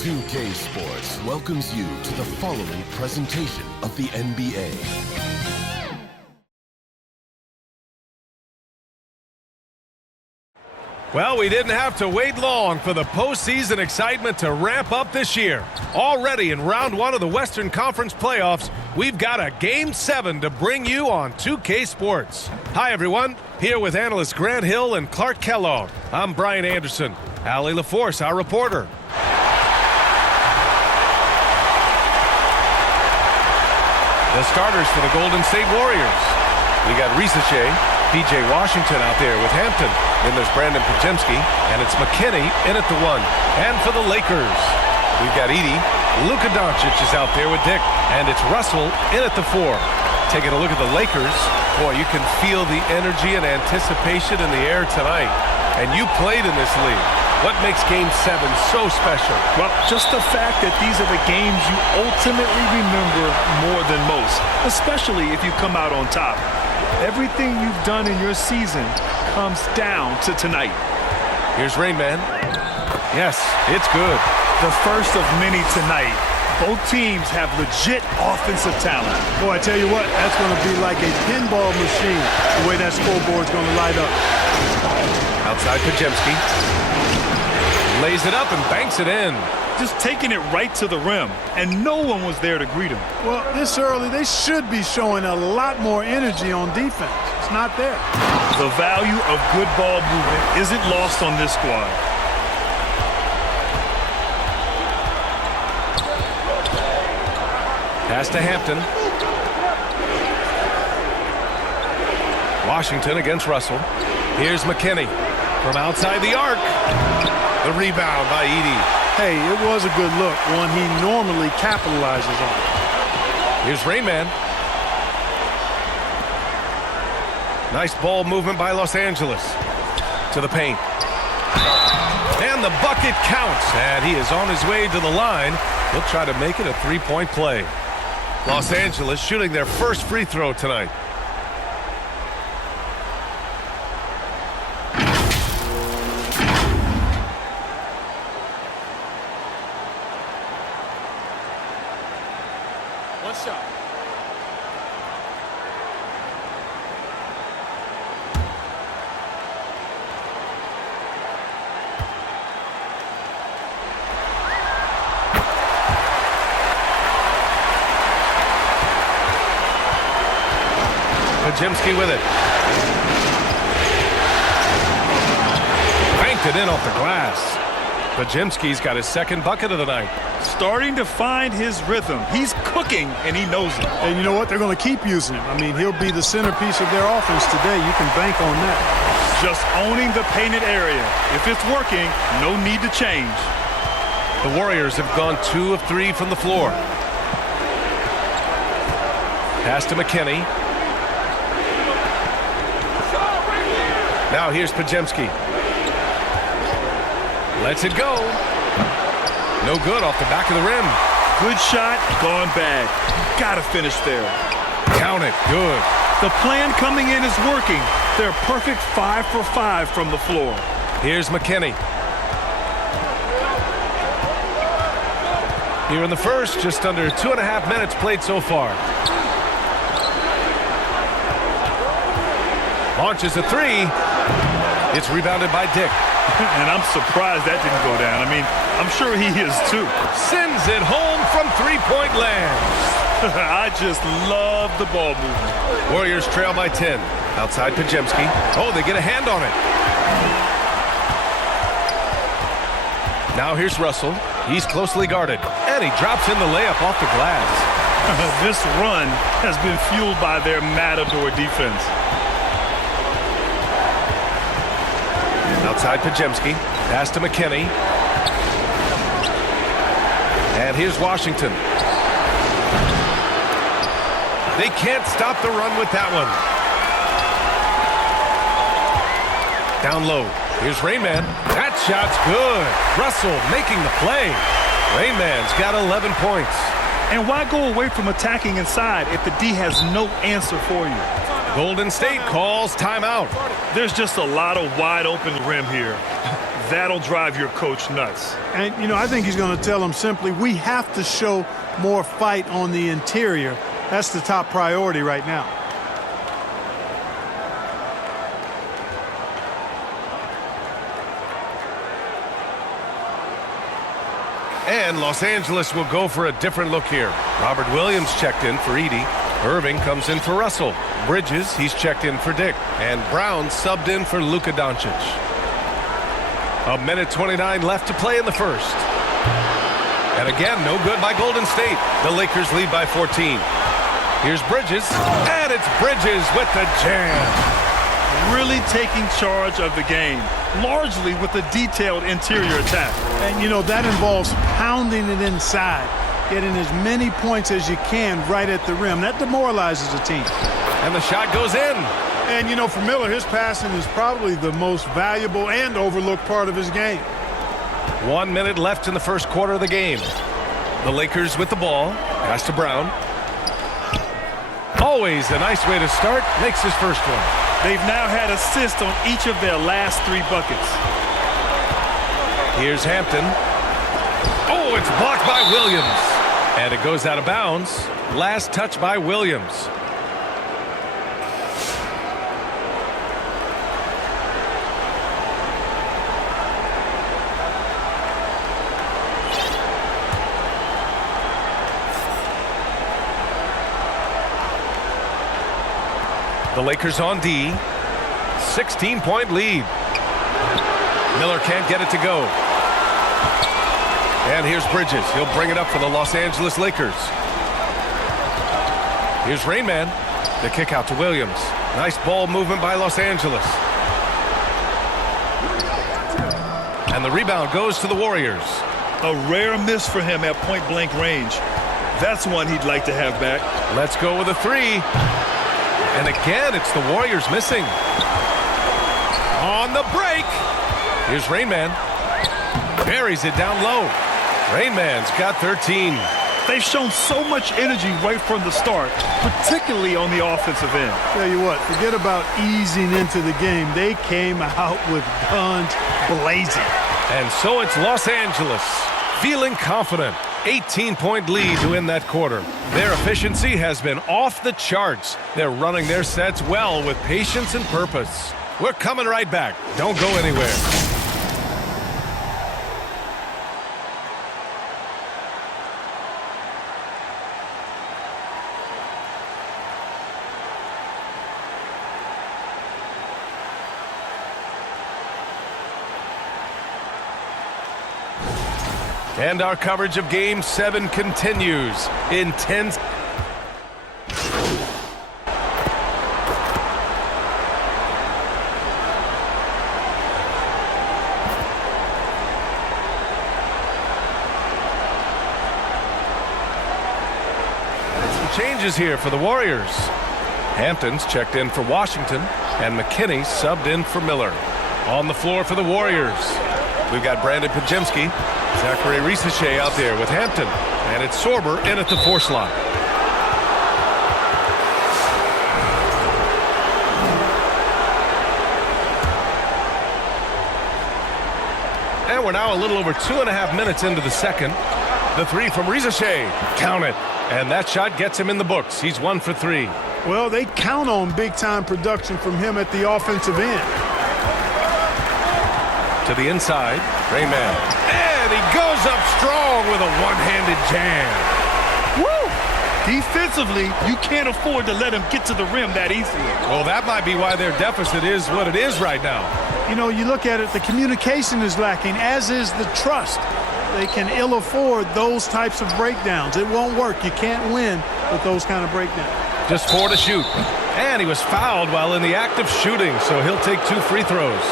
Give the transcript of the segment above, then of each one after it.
2K Sports welcomes you to the following presentation of the NBA. Well, we didn't have to wait long for the postseason excitement to ramp up this year. Already in round one of the Western Conference playoffs, we've got a Game 7 to bring you on 2K Sports. Hi, everyone. Here with analysts Grant Hill and Clark Kellogg. I'm Brian Anderson. Allie LaForce, our reporter. The starters for the Golden State Warriors. We got Risache, P.J. Washington out there with Hampton. Then there's Brandon Podziemski, and it's McKinney in at the 1. And for the Lakers, we've got Edey. Luka Doncic is out there with Dick, and it's Russell in at the 4. Taking a look at the Lakers, boy, you can feel the energy and anticipation in the air tonight. And you played in this league. What makes Game 7 so special? Well, just the fact that these are the games you ultimately remember more than most, especially if you come out on top. Everything you've done in your season comes down to tonight. Here's Rain Man. Yes, it's good. The first of many tonight. Both teams have legit offensive talent. Boy, I tell you what, that's going to be like a pinball machine, the way that scoreboard's going to light up. Outside Podziemski. Lays it up and banks it in. Just taking it right to the rim, and no one was there to greet him. Well, this early, they should be showing a lot more energy on defense. It's not there. The value of good ball movement isn't lost on this squad. Pass to Hampton. Washington against Russell. Here's McKinney from outside the arc. The rebound by Edey. Hey, it was a good look, one he normally capitalizes on. Here's Rain Man. Nice ball movement by Los Angeles. To the paint. And the bucket counts. And he is on his way to the line. He'll try to make it a three-point play. Los Angeles shooting their first free throw tonight. One shot. Podziemski with it. Banked it in off the glass. Podziemski's got his second bucket of the night. Starting to find his rhythm. He's cooking, and he knows it. And you know what? They're going to keep using him. I mean, he'll be the centerpiece of their offense today. You can bank on that. Just owning the painted area. If it's working, no need to change. The Warriors have gone 2 of 3 from the floor. Pass to McKinney. Now here's Podziemski. Lets it go. No good off the back of the rim. Good shot, gone bad. Gotta finish there. Count it. Good. The plan coming in is working. They're perfect 5 for 5 from the floor. Here's McKinney. Here in the first, just under 2.5 minutes played so far. Launches a 3. It's rebounded by Dick. And I'm surprised that didn't go down. I mean, I'm sure he is too. Sends it home from three-point land. I just love the ball movement. Warriors trail by 10. Outside Podziemski. Oh, they get a hand on it. Now here's Russell. He's closely guarded. And he drops in the layup off the glass. This run has been fueled by their Matador defense. Outside Podziemski. Pass to McKinney. And here's Washington. They can't stop the run with that one. Down low. Here's Rain Man. That shot's good. Russell making the play. Rain Man's got 11 points. And why go away from attacking inside if the D has no answer for you? Golden State calls timeout. There's just a lot of wide open rim here. That'll drive your coach nuts. And, you know, I think he's going to tell them simply, we have to show more fight on the interior. That's the top priority right now. And Los Angeles will go for a different look here. Robert Williams checked in for Edey. Irving comes in for Russell. Bridges, he's checked in for Dick. And Brown subbed in for Luka Doncic. 1:29 left to play in the first. And again, no good by Golden State. The Lakers lead by 14. Here's Bridges. And it's Bridges with the jam. Really taking charge of the game, largely with a detailed interior attack. And, you know, that involves pounding it inside, getting as many points as you can right at the rim. That demoralizes a team. And the shot goes in. And, you know, for Miller, his passing is probably the most valuable and overlooked part of his game. 1 minute left in the first quarter of the game. The Lakers with the ball. Pass to Brown. Always a nice way to start. Makes his first one. They've now had assists on each of their last 3 buckets. Here's Hampton. Oh, it's blocked by Williams. And it goes out of bounds. Last touch by Williams. The Lakers on D. 16-point lead. Miller can't get it to go. And here's Bridges. He'll bring it up for the Los Angeles Lakers. Here's Rainman. The kick out to Williams. Nice ball movement by Los Angeles. And the rebound goes to the Warriors. A rare miss for him at point-blank range. That's one he'd like to have back. Let's go with a 3. And again, it's the Warriors missing. On the break. Here's Rainman. Buries it down low. Rainman's got 13. They've shown so much energy right from the start, particularly on the offensive end. Tell you what, forget about easing into the game. They came out with guns blazing. And so it's Los Angeles feeling confident. 18-point lead to win that quarter. Their efficiency has been off the charts. They're running their sets well with patience and purpose. We're coming right back. Don't go anywhere. And our coverage of Game 7 continues. Intense. Some changes here for the Warriors. Hampton's checked in for Washington, and McKinney subbed in for Miller. On the floor for the Warriors, we've got Brandon Podziemski. Zachary Risache out there with Hampton. And it's Sorber in at the 4 slot. And we're now a little over 2.5 minutes into the second. The 3 from Risache. Count it. And that shot gets him in the books. He's 1 for 3. Well, they count on big-time production from him at the offensive end. To the inside. Rainman. And he goes up strong with a one-handed jam. Woo! Defensively, you can't afford to let him get to the rim that easily. Well, that might be why their deficit is what it is right now. You know, you look at it, the communication is lacking, as is the trust. They can ill afford those types of breakdowns. It won't work. You can't win with those kind of breakdowns. Just 4 to shoot. And he was fouled while in the act of shooting, so he'll take 2 free throws.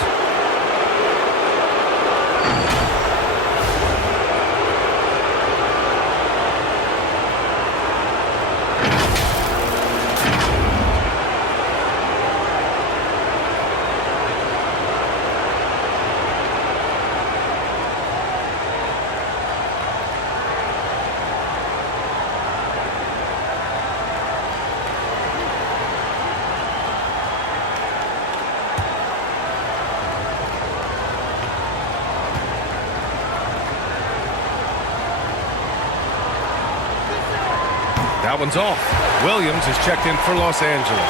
That one's off. Williams is checked in for Los Angeles.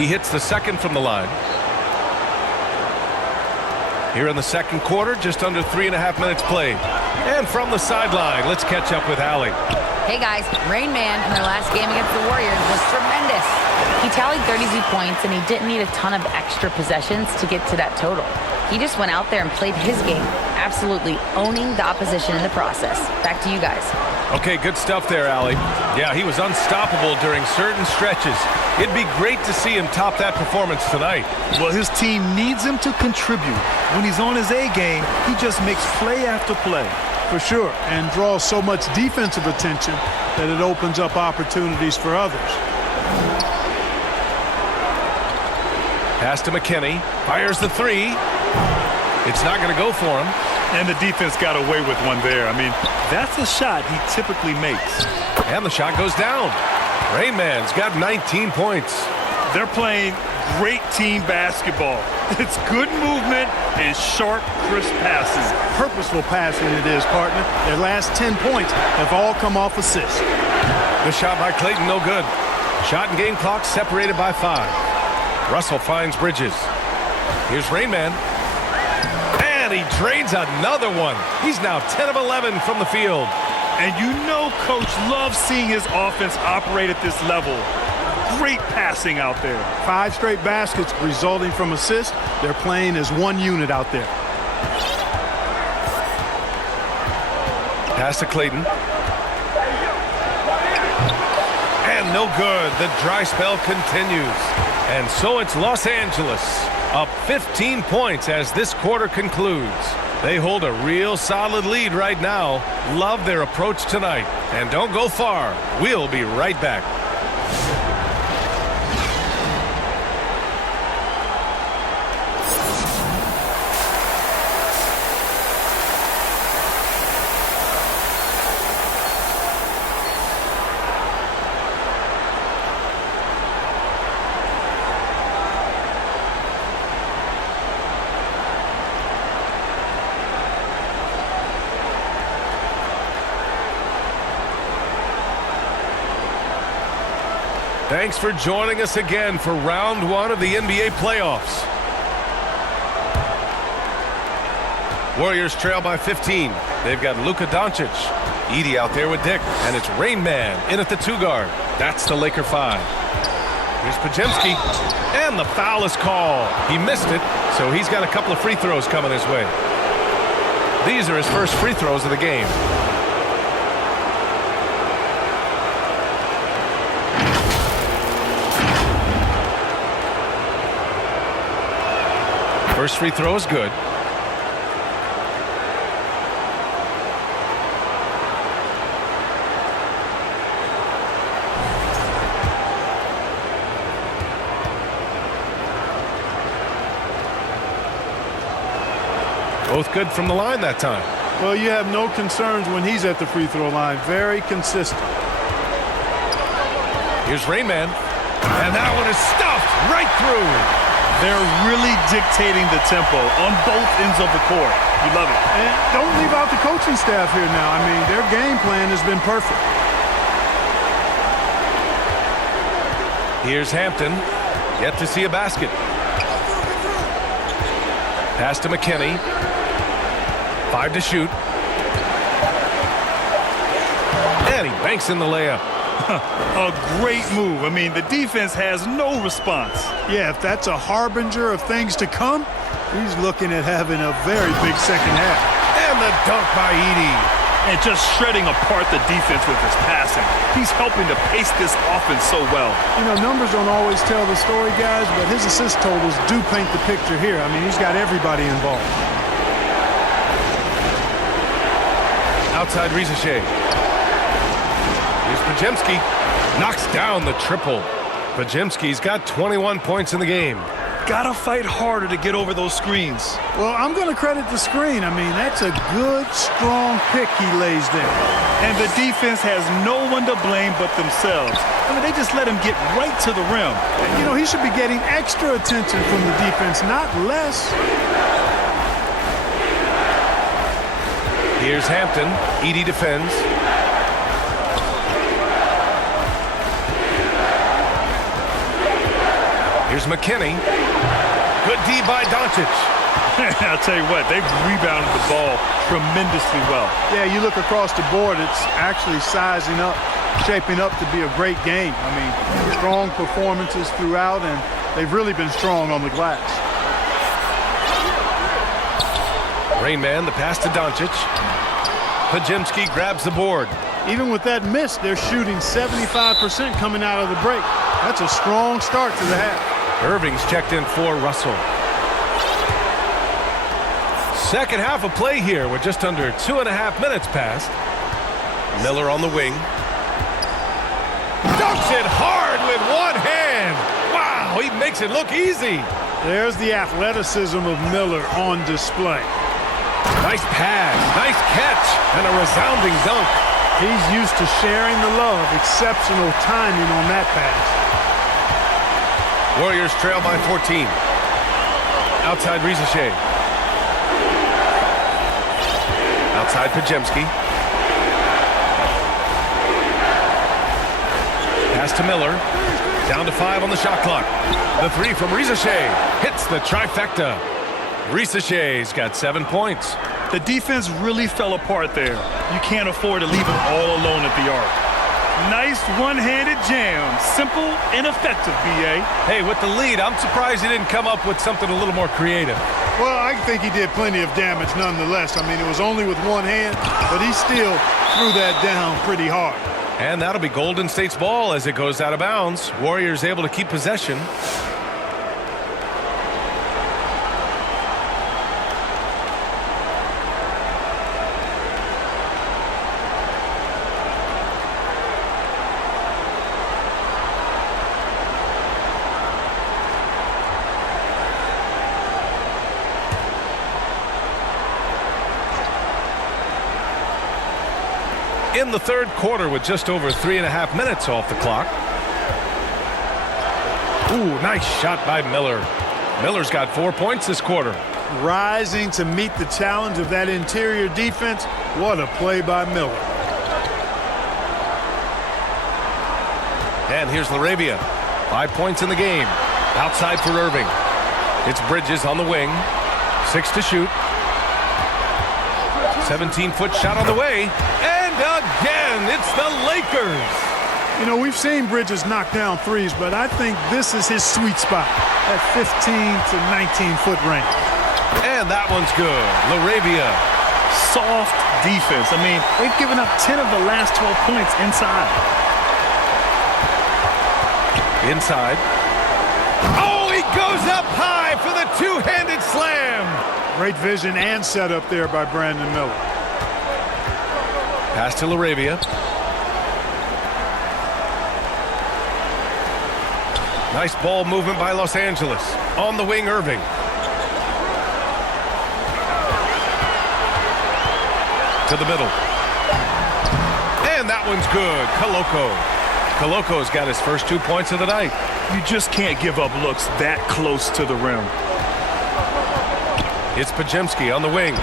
He hits the second from the line. Here in the second quarter, just under 3.5 minutes played. And from the sideline, let's catch up with Allie. Hey guys, Rain Man in their last game against the Warriors was tremendous. He tallied 32 points and he didn't need a ton of extra possessions to get to that total. He just went out there and played his game, absolutely owning the opposition in the process. Back to you guys. Okay, good stuff there, Allie. Yeah, he was unstoppable during certain stretches. It'd be great to see him top that performance tonight. Well, his team needs him to contribute. When he's on his A game, he just makes play after play. For sure, and draws so much defensive attention that it opens up opportunities for others. Pass to McKinney. Fires the three. It's not going to go for him. And the defense got away with one there. I mean, that's a shot he typically makes. And the shot goes down. Rain Man's got 19 points. They're playing great team basketball. It's good movement and sharp, crisp passing. Purposeful passing it is, partner. Their last 10 points have all come off assists. The shot by Clayton, no good. Shot and game clock separated by 5. Russell finds Bridges. Here's Rain Man. And he drains another one. He's now 10 of 11 from the field. And you know Coach loves seeing his offense operate at this level. Great passing out there. 5 straight baskets resulting from assists. They're playing as one unit out there. Pass to Clayton. And no good. The dry spell continues. And so it's Los Angeles up 15 points as this quarter concludes. They hold a real solid lead right now. Love their approach tonight. And don't go far. We'll be right back. Thanks for joining us again for round 1 of the NBA playoffs. Warriors trail by 15. They've got Luka Doncic. Edey out there with Dick. And it's Rain Man in at the 2 guard. That's the Laker 5. Here's Podziemski. And the foul is called. He missed it, so he's got a couple of free throws coming his way. These are his first free throws of the game. First free throw is good. Both good from the line that time. Well, you have no concerns when he's at the free throw line. Very consistent. Here's Rain Man. And that one is stuffed right through. They're really dictating the tempo on both ends of the court. You love it. And don't leave out the coaching staff here now. I mean, their game plan has been perfect. Here's Hampton. Yet to see a basket. Pass to McKinney. 5 to shoot. And he banks in the layup. A great move. I mean, the defense has no response. Yeah, if that's a harbinger of things to come, he's looking at having a very big second half. And the dunk by Edey. And just shredding apart the defense with his passing. He's helping to pace this offense so well. You know, numbers don't always tell the story, guys, but his assist totals do paint the picture here. I mean, he's got everybody involved. Outside Risacher. Here's Podziemski. Knocks down the triple. Podziemski's got 21 points in the game. Gotta fight harder to get over those screens. Well, I'm going to credit the screen. I mean, that's a good, strong pick he lays there. And the defense has no one to blame but themselves. I mean, they just let him get right to the rim. And, you know, he should be getting extra attention from the defense, not less. Here's Hampton. Edey defends. Here's McKinney. Good D by Doncic. I'll tell you what, they've rebounded the ball tremendously well. Yeah, you look across the board, it's actually sizing up, shaping up to be a great game. I mean, strong performances throughout, and they've really been strong on the glass. Rain Man, the pass to Doncic. Podziemski grabs the board. Even with that miss, they're shooting 75% coming out of the break. That's a strong start to the half. Irving's checked in for Russell. Second half of play here with just under 2.5 minutes passed. Miller on the wing. Dunks it hard with one hand. Wow, he makes it look easy. There's the athleticism of Miller on display. Nice pass, nice catch, and a resounding dunk. He's used to sharing the love. Exceptional timing on that pass. Warriors trail by 14. Outside Risacher. Outside Podziemski. Pass to Miller. Down to 5 on the shot clock. The three from Risacher hits the trifecta. Risacher's got 7 points. The defense really fell apart there. You can't afford to leave him all alone at the arc. Nice one-handed jam. Simple and effective, B.A. Hey, with the lead, I'm surprised he didn't come up with something a little more creative. Well, I think he did plenty of damage nonetheless. I mean, it was only with one hand, but he still threw that down pretty hard. And that'll be Golden State's ball as it goes out of bounds. Warriors able to keep possession. In the third quarter with just over 3.5 minutes off the clock. Ooh, nice shot by Miller. Miller's got 4 points this quarter. Rising to meet the challenge of that interior defense. What a play by Miller. And here's LaRavia. 5 points in the game. Outside for Irving. It's Bridges on the wing. 6 to shoot. 17-foot shot on the way. And again, it's the Lakers. You know, we've seen Bridges knock down threes, but I think this is his sweet spot at 15 to 19-foot range. And that one's good. LaRavia. Soft defense. I mean, they've given up 10 of the last 12 points inside. Inside. Oh, he goes up high for the two-handed slam. Great vision and setup there by Brandon Miller. Pass to LaRavia. Nice ball movement by Los Angeles. On the wing, Irving. To the middle. And that one's good. Coloco's got his first 2 points of the night. You just can't give up looks that close to the rim. It's Podziemski on the wing.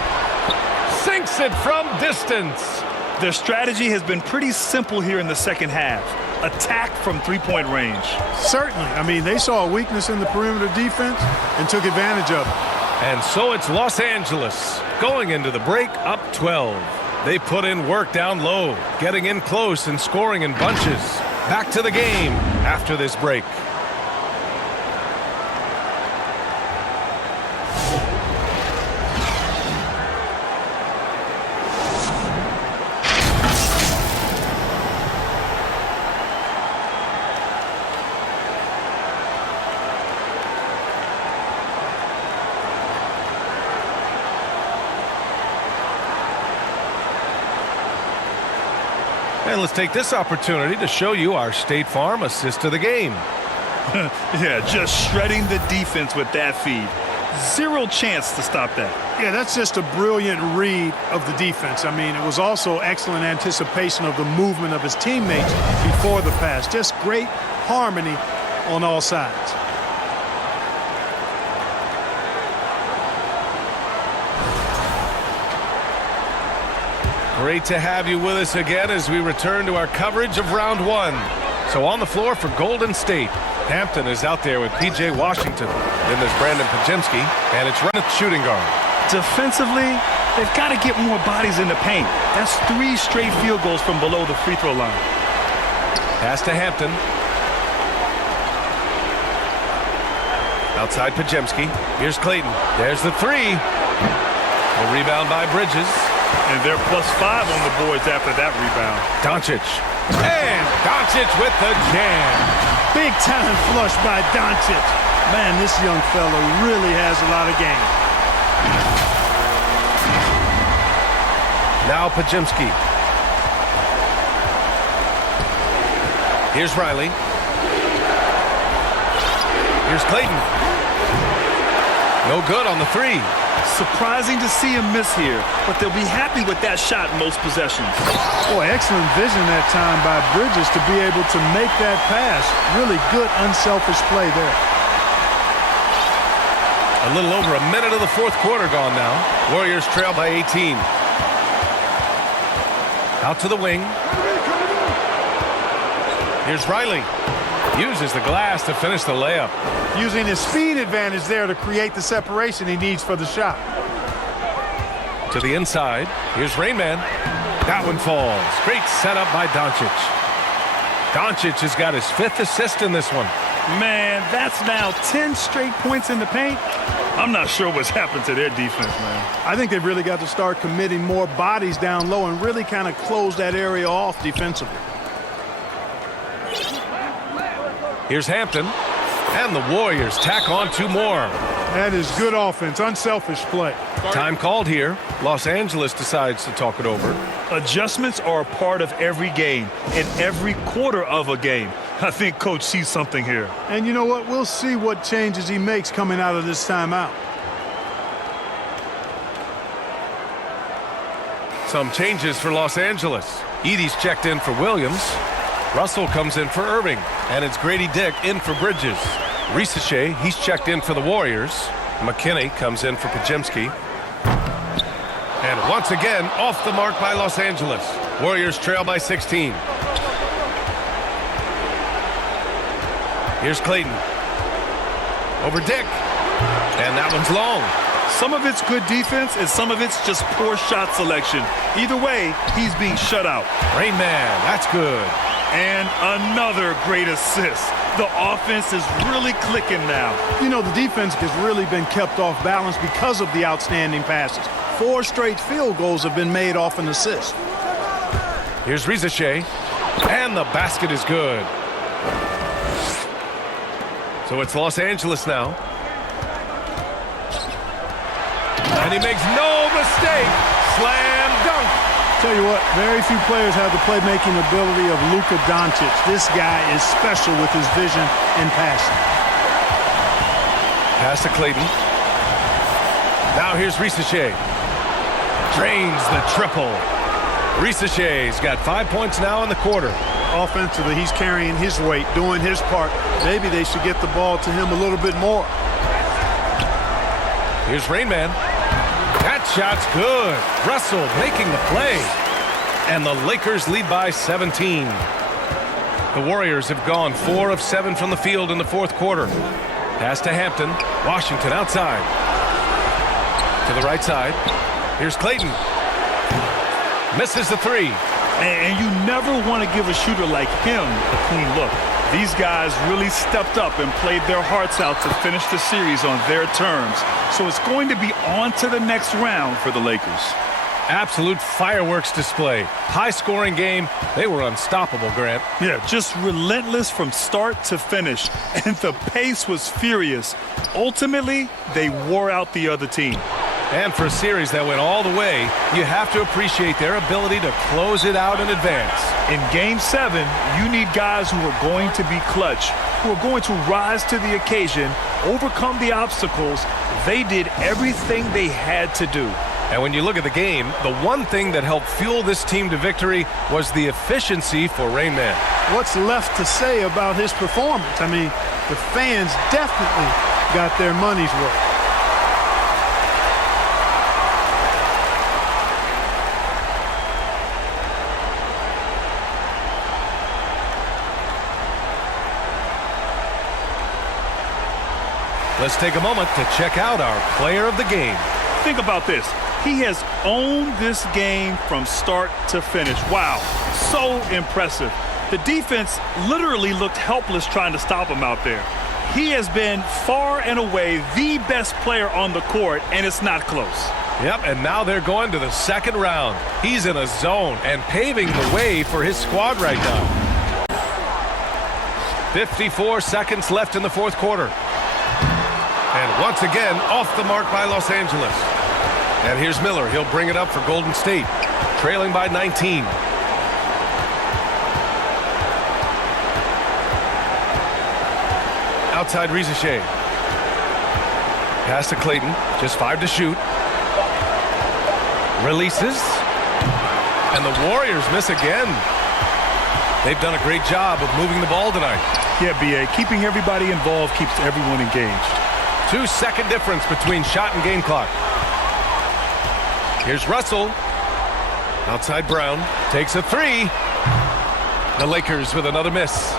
Sinks it from distance. Their strategy has been pretty simple here in the second half. Attack from three-point range. Certainly. I mean, they saw a weakness in the perimeter defense and took advantage of it. And so it's Los Angeles going into the break up 12. They put in work down low, getting in close and scoring in bunches. Back to the game after this break. And let's take this opportunity to show you our State Farm assist to the game. Yeah, just shredding the defense with that feed. Zero chance to stop that. Yeah, that's just a brilliant read of the defense. I mean, it was also excellent anticipation of the movement of his teammates before the pass. Just great harmony on all sides. Great to have you with us again as we return to our coverage of round one. So on the floor for Golden State, Hampton is out there with P.J. Washington. Then there's Brandon Podziemski, and it's Rennett shooting guard. Defensively, they've got to get more bodies in the paint. That's 3 straight field goals from below the free throw line. Pass to Hampton. Outside Podziemski. Here's Clayton. There's the 3. A rebound by Bridges. And they're +5 on the boards after that rebound. Doncic. And Doncic with the jam. Big time flush by Doncic. Man, this young fella really has a lot of game. Now Podziemski. Here's Riley. Here's Clayton. No good on the 3. Surprising to see him miss here, but they'll be happy with that shot most possessions. Boy, excellent vision that time by Bridges to be able to make that pass. Really good, unselfish play there. A little over a minute of the fourth quarter gone now. Warriors trail by 18. Out to the wing. Here's Riley. Uses the glass to finish the layup. Using his speed advantage there to create the separation he needs for the shot. To the inside. Here's Rain Man. That one falls. Great setup by Doncic. Doncic has got his 5th assist in this one. Man, that's now 10 straight points in the paint. I'm not sure what's happened to their defense, man. I think they've really got to start committing more bodies down low and really kind of close that area off defensively. Here's Hampton. And the Warriors tack on 2 more. That is good offense, unselfish play. Time called here. Los Angeles decides to talk it over. Adjustments are a part of every game and every quarter of a game. I think Coach sees something here. And you know what? We'll see what changes he makes coming out of this timeout. Some changes for Los Angeles. Edey's checked in for Williams. Russell comes in for Irving. And it's Grady Dick in for Bridges. Risache, he's checked in for the Warriors. McKinney comes in for Podziemski. And once again, off the mark by Los Angeles. Warriors trail by 16. Here's Clayton. Over Dick. And that one's long. Some of it's good defense and some of it's just poor shot selection. Either way, he's being shut out. Rain Man, that's good. And another great assist. The offense is really clicking now. You know, the defense has really been kept off balance because of the outstanding passes. 4 straight field goals have been made off an assist. Here's Risache. And the basket is good. So it's Los Angeles now. And he makes no mistake. Slam dunk. Tell you what, very few players have the playmaking ability of Luka Doncic. This guy is special with his vision and passing. Pass to Clayton. Now here's Risache. Drains the triple. Risache's got 5 points now in the quarter. Offensively, he's carrying his weight, doing his part. Maybe they should get the ball to him a little bit more. Here's Rain Man. That shot's good. Russell making the play. And the Lakers lead by 17. The Warriors have gone 4 of 7 from the field in the fourth quarter. Pass to Hampton. Washington outside. To the right side. Here's Clayton. Misses the 3. And you never want to give a shooter like him a clean look. These guys really stepped up and played their hearts out to finish the series on their terms. So it's going to be on to the next round for the Lakers. Absolute fireworks display. High-scoring game. They were unstoppable, Grant. Yeah, just relentless from start to finish. And the pace was furious. Ultimately, they wore out the other team. And for a series that went all the way, you have to appreciate their ability to close it out in advance. In Game 7, you need guys who are going to be clutch, who are going to rise to the occasion, overcome the obstacles. They did everything they had to do. And when you look at the game, the one thing that helped fuel this team to victory was the efficiency for Rain Man. What's left to say about his performance? I mean, the fans definitely got their money's worth. Let's take a moment to check out our player of the game. Think about this. He has owned this game from start to finish. Wow, so impressive. The defense literally looked helpless trying to stop him out there. He has been far and away the best player on the court, and it's not close. Yep, and now they're going to the second round. He's in a zone and paving the way for his squad right now. 54 seconds left in the fourth quarter. And once again, off the mark by Los Angeles. And here's Miller. He'll bring it up for Golden State, trailing by 19. Outside Risache. Pass to Clayton. Just 5 to shoot. Releases. And the Warriors miss again. They've done a great job of moving the ball tonight. Yeah, B.A., keeping everybody involved keeps everyone engaged. 2-second difference between shot and game clock. Here's Russell. Outside Brown. Takes a 3. The Lakers with another miss.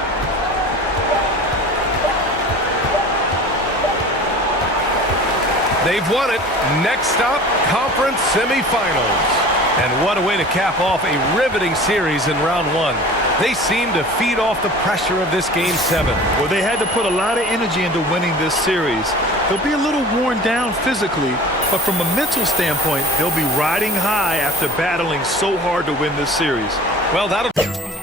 They've won it. Next stop, conference semifinals. And what a way to cap off a riveting series in round 1. They seem to feed off the pressure of this Game 7. Well, they had to put a lot of energy into winning this series. They'll be a little worn down physically, but from a mental standpoint, they'll be riding high after battling so hard to win this series. Well, that'll...